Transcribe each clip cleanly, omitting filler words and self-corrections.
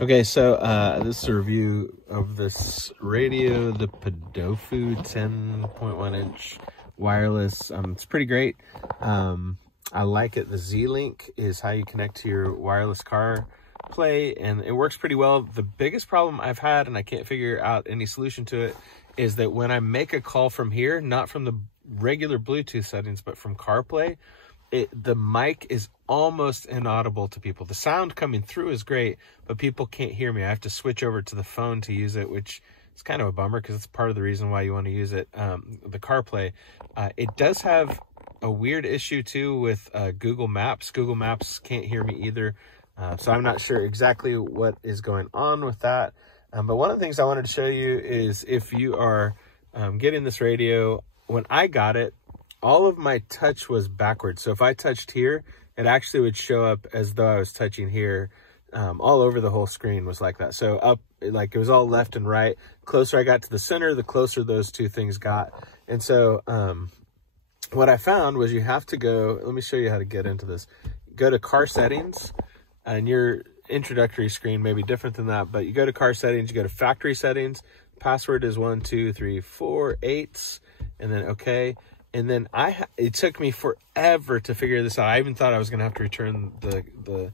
Okay, so this is a review of this radio, the Podofo 10.1 inch wireless. It's pretty great. I like it. The Z-Link is how you connect to your wireless CarPlay, and it works pretty well. The biggest problem I've had, and I can't figure out any solution to it, is that when I make a call from here, not from the regular Bluetooth settings, but from CarPlay, the mic is almost inaudible to people. The sound coming through is great, but people can't hear me. I have to switch over to the phone to use it, which is kind of a bummer because it's part of the reason why you want to use it, the CarPlay. It does have a weird issue too with Google Maps. Google Maps can't hear me either, so I'm not sure exactly what is going on with that. But one of the things I wanted to show you is if you are getting this radio, when I got it, all of my touch was backwards. So if I touched here, it actually would show up as though I was touching here. All over the whole screen was like that. So up, like it was all left and right. Closer I got to the center, the closer those two things got. And so what I found was you have to go, let me show you how to get into this. Go to car settings, and your introductory screen may be different than that, but you go to car settings, you go to factory settings, password is 1 2 3 4 8, and then okay. And then it took me forever to figure this out. I even thought I was going to have to return the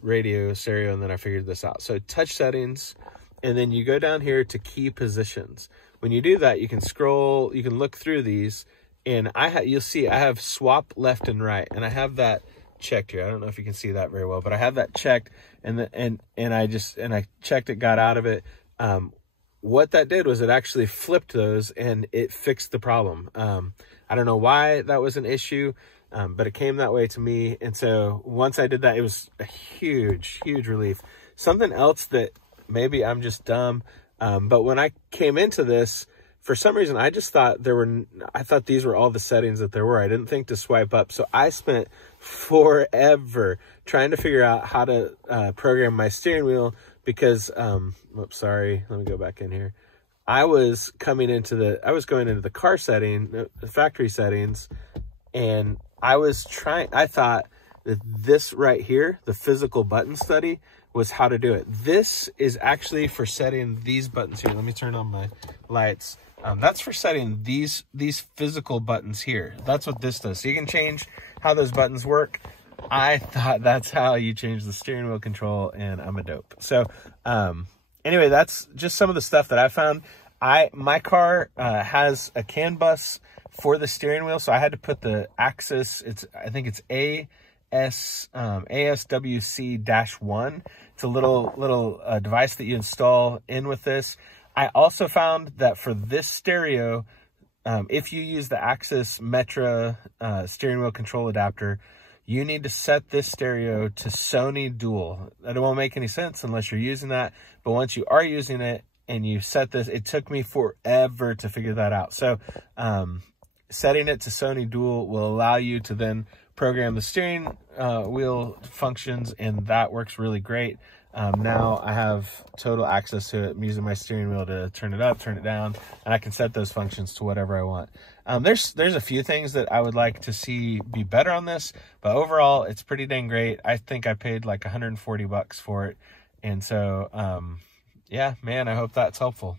radio stereo, and then I figured this out. So touch settings, and then you go down here to key positions. When you do that, you can scroll, you can look through these, and you'll see I have swap left and right, and I have that checked here. I don't know if you can see that very well, but I have that checked, and I checked it, got out of it. What that did was it actually flipped those and it fixed the problem. I don't know why that was an issue, but it came that way to me. And so once I did that, it was a huge, huge relief. Something else that maybe I'm just dumb, but when I came into this, for some reason, I just thought I thought these were all the settings that there were. I didn't think to swipe up. So I spent forever trying to figure out how to program my steering wheel because, oops, sorry, let me go back in here. I was going into the car setting, the factory settings, and I thought that this right here, the physical button study, was how to do it. This is actually for setting these buttons here. Let me turn on my lights. That's for setting these physical buttons here. That's what this does. So you can change how those buttons work. I thought that's how you change the steering wheel control, and I'm a dope. So anyway, that's just some of the stuff that I found. My car has a CAN bus for the steering wheel, so I had to put the axis. I think it's ASWC-1. It's a little device that you install in with this. I also found that for this stereo, if you use the Axis Metra steering wheel control adapter, you need to set this stereo to Sony dual. That won't make any sense unless you're using that. But once you are using it and you set this, it took me forever to figure that out. So setting it to Sony dual will allow you to then program the steering wheel functions, and that works really great. Now I have total access to it. I'm using my steering wheel to turn it up, turn it down, and I can set those functions to whatever I want. There's a few things that I would like to see be better on this, but overall it's pretty dang great. I think I paid like $140 for it. And so, yeah, man, I hope that's helpful.